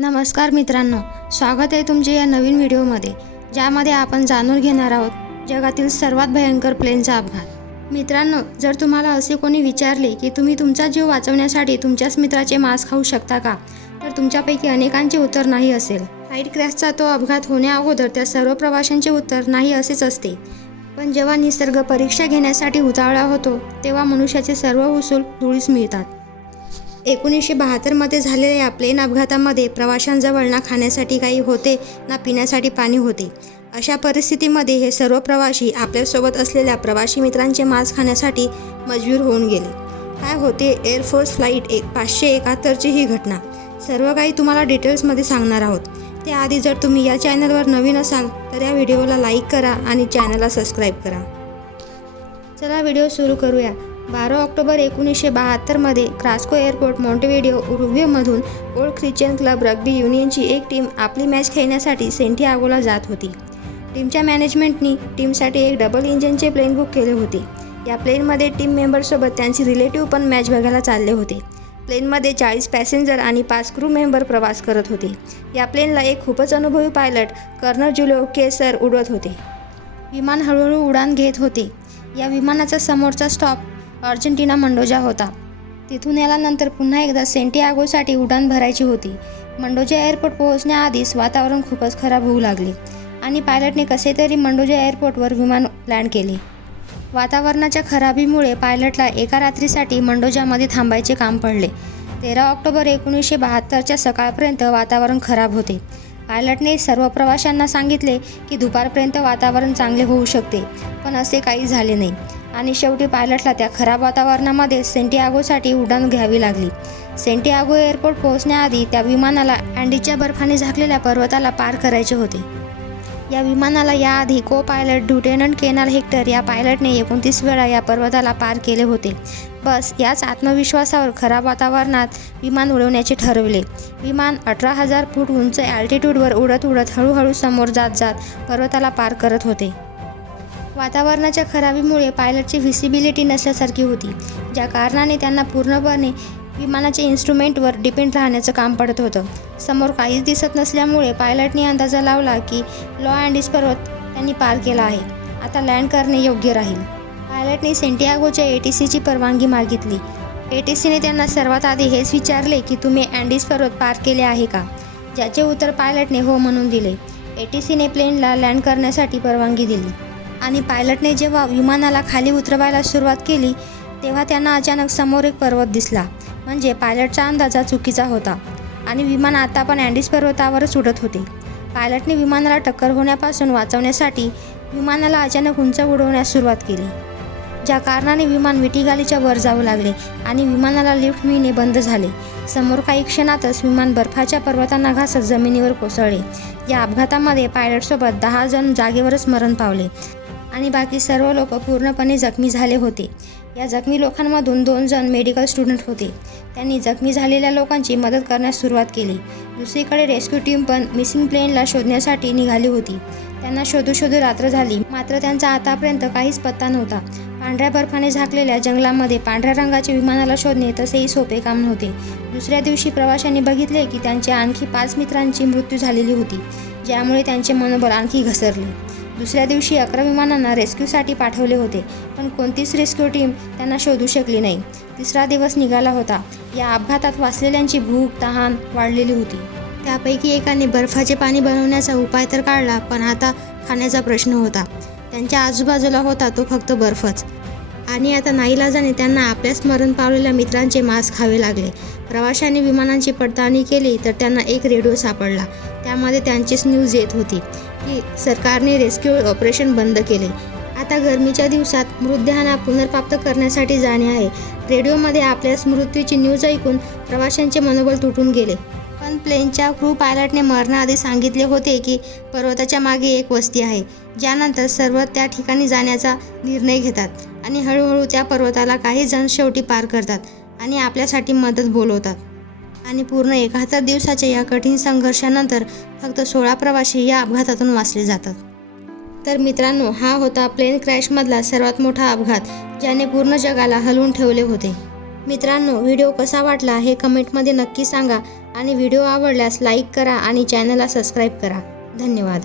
नमस्कार मित्रांनो स्वागत आहे तुमचे या नवीन व्हिडिओमध्ये ज्यामध्ये आपण जाणून घेणार आहोत जगातील सर्वात भयंकर प्लेनचा अपघात. मित्रांनो जर तुम्हाला असे कोणी विचारले की तुम्ही तुमचा जीव वाचवण्यासाठी तुमच्याच मित्राचे मांस खाऊ शकता का तर तुमच्यापैकी अनेकांचे उत्तर नाही असेल. फ्लाईट क्रॅशचा तो अपघात होण्याअगोदर त्या सर्व प्रवाशांचे उत्तर नाही असेच असते. पण जेव्हा निसर्ग परीक्षा घेण्यासाठी उतावळा होतो तेव्हा मनुष्याचे सर्व उसूल धुळीस मिळतात. एकोणीसशे बहात्तरमध्ये झालेल्या या प्लेन अपघातामध्ये प्रवाशांजवळ ना खाण्यासाठी काही होते ना पिण्यासाठी पाणी होते. अशा परिस्थितीमध्ये हे सर्व प्रवासी आपल्यासोबत असलेल्या प्रवासी मित्रांचे मांस खाण्यासाठी मजबूर होऊन गेले. काय होते? एअरफोर्स फ्लाईट एक पाचशे एकाहत्तरची ही घटना. सर्व काही तुम्हाला डिटेल्समध्ये सांगणार आहोत. त्याआधी जर तुम्ही या चॅनलवर नवीन असाल तर या व्हिडिओला लाईक करा आणि चॅनलला सबस्क्राईब करा. चला व्हिडिओ सुरू करूया. बारा ऑक्टोबर एकोणीसशे बहात्तरमध्ये क्रास्को एअरपोर्ट मॉन्टेव्हिडिओ उरुग्वेमधून ओल्ड ख्रिश्चन क्लब रग्बी युनियनची एक टीम आपली मॅच खेळण्यासाठी सेंटिआगोला जात होती. टीमच्या मॅनेजमेंटनी टीमसाठी एक डबल इंजिनचे प्लेन बुक केले होते. या प्लेनमध्ये टीम मेंबरसोबत त्यांचे रिलेटिव्ह पण मॅच बघायला चालले होते. प्लेनमध्ये चाळीस पॅसेंजर आणि पाच क्रू मेंबर प्रवास करत होते. या प्लेनला एक खूपच अनुभवी पायलट कर्नल जुलो केसर उडवत होते. विमान हळूहळू उडान घेत होते. या विमानाचा समोरचा स्टॉप अर्जेंटिना मंडोजा होता. तिथून याल्यानंतर पुन्हा एकदा सेंटियागोसाठी उड्डाण भरायची होती. मंडोजा एअरपोर्ट पोहोचण्याआधीच वातावरण खूपच खराब होऊ लागले आणि पायलटने कसे तरी मंडोजा एअरपोर्टवर विमान लँड केले. वातावरणाच्या खराबीमुळे पायलटला एका रात्रीसाठी मंडोजामध्ये थांबायचे काम पडले. तेरा ऑक्टोबर एकोणीसशे बहात्तरच्या सकाळपर्यंत वातावरण खराब होते. पायलटने सर्व प्रवाशांना सांगितले की दुपारपर्यंत वातावरण चांगले होऊ शकते पण असे काही झाले नाही. आणि शेवटी पायलटला त्या खराब वातावरणामध्ये सेंटिआगोसाठी उड्डाण घ्यावी लागली. सेंटियागो एअरपोर्ट पोहोचण्याआधी त्या विमानाला अँडीच्या बर्फाने झाकलेल्या पर्वताला पार करायचे होते. या विमानाला याआधी को पायलट ड्युटेनंट केनाल हेक्टर या पायलटने एकोणतीस वेळा या पर्वताला पार केले होते. बस याच आत्मविश्वासावर खराब वातावरणात विमान उडवण्याचे ठरवले. विमान अठरा हजार फूट उंच अल्टिट्यूडवर उडत उडत हळूहळू समोर जात जात पर्वताला पार करत होते. वातावरणाच्या खराबीमुळे पायलटची व्हिसिबिलिटी नसल्यासारखी होती ज्या कारणाने त्यांना पूर्णपणे विमानाच्या इन्स्ट्रुमेंटवर डिपेंड राहण्याचं काम पडत होतं. समोर काहीच दिसत नसल्यामुळे पायलटने अंदाजा लावला की लॉ अँडिस पर्वत त्यांनी पार केला आहे. आता लँड करणे योग्य राहील. पायलटने सेंटियागोच्या ए टी सीची परवानगी मागितली. ए टी सीने त्यांना सर्वात आधी हेच विचारले की तुम्ही अँडिस पर्वत पार केले आहे का? ज्याचे उत्तर पायलटने हो म्हणून दिले. ए टी सीने प्लेनला लँड करण्यासाठी परवानगी दिली. आणि पायलटने जेव्हा विमानाला खाली उतरवायला सुरुवात केली तेव्हा त्यांना अचानक समोर एक पर्वत दिसला. म्हणजे पायलटचा अंदाजा चुकीचा होता आणि विमान आता पण अँडीस पर्वतावरच उडत होते. पायलटने विमानाला टक्कर होण्यापासून वाचवण्यासाठी विमानाला अचानक उंच उडवण्यास सुरुवात केली ज्या कारणाने विमान विटीगालीच्या वर जाऊ लागले आणि विमानाला लिफ्ट मिळणे बंद झाले. समोर काही क्षणातच विमान बर्फाच्या पर्वतांना घासत जमिनीवर कोसळले. या अपघातामध्ये पायलटसोबत दहा जण जागेवरच मरण पावले. आणि बाकी सर्व लोक पूर्णपणे जखमी झाले होते. या जखमी लोकांमधून दोन जण मेडिकल स्टुडंट होते. त्यांनी जखमी झालेल्या लोकांची मदत करण्यास सुरुवात केली. दुसरीकडे रेस्क्यू टीम पण मिसिंग प्लेनला शोधण्यासाठी निघाली होती. त्यांना शोधू शोधू रात्र झाली. मात्र त्यांचा आतापर्यंत काहीच पत्ता नव्हता. पांढऱ्या बर्फाने झाकलेल्या जंगलामध्ये पांढऱ्या रंगाच्या विमानाला शोधणे तसेही सोपे काम नव्हते. दुसऱ्या दिवशी प्रवाशांनी बघितले की त्यांच्या आणखी पाच मित्रांची मृत्यू झालेली होती ज्यामुळे त्यांचे मनोबल आणखी घसरले. दुसऱ्या दिवशी अकरा विमानांना रेस्क्यूसाठी पाठवले होते पण कोणतीच रेस्क्यू टीम त्यांना शोधू शकली नाही. तिसरा दिवस निघाला होता. या अपघातात वाचलेल्यांची भूक तहान वाढलेली होती. त्यापैकी एकाने बर्फाचे पाणी बनवण्याचा उपाय तर काढला पण आता खाण्याचा प्रश्न होता. त्यांच्या आजूबाजूला होता तो फक्त बर्फच. आणि आता नाईलाजाने त्यांना आपल्या स्मरण पावलेल्या मित्रांचे मांस खावे लागले. प्रवाशांनी विमानांची पडताळणी केली तर त्यांना एक रेडिओ सापडला. त्यामध्ये त्यांचीच न्यूज येत होती. की सरकारने रेस्क्यू ऑपरेशन बंद केले. आता गरमीच्या दिवसात मृतदेहांना पुनर्प्राप्त करण्यासाठी जाणे आहे. रेडिओमध्ये आपल्या मृत्यूची न्यूज ऐकून प्रवाशांचे मनोबल तुटून गेले. पण प्लेनच्या क्रू पायलटने मरणाआधी सांगितले होते की पर्वताच्या मागे एक वस्ती आहे ज्यानंतर सर्व त्या ठिकाणी जाण्याचा निर्णय घेतात आणि हळूहळू त्या पर्वताला काही जण शेवटी पार करतात आणि आपल्यासाठी मदत बोलवतात. आणि पूर्ण एकाहत्तर दिवसाच्या या कठीण संघर्षानंतर फक्त सोळा प्रवासी या अपघातातून वाचले जातात. तर मित्रांनो हा होता प्लेन क्रॅशमधला सर्वात मोठा अपघात ज्याने पूर्ण जगाला हलवून ठेवले होते. मित्रांनो व्हिडिओ कसा वाटला हे कमेंटमध्ये नक्की सांगा आणि व्हिडिओ आवडल्यास लाईक करा आणि चॅनलला सबस्क्राईब करा. धन्यवाद.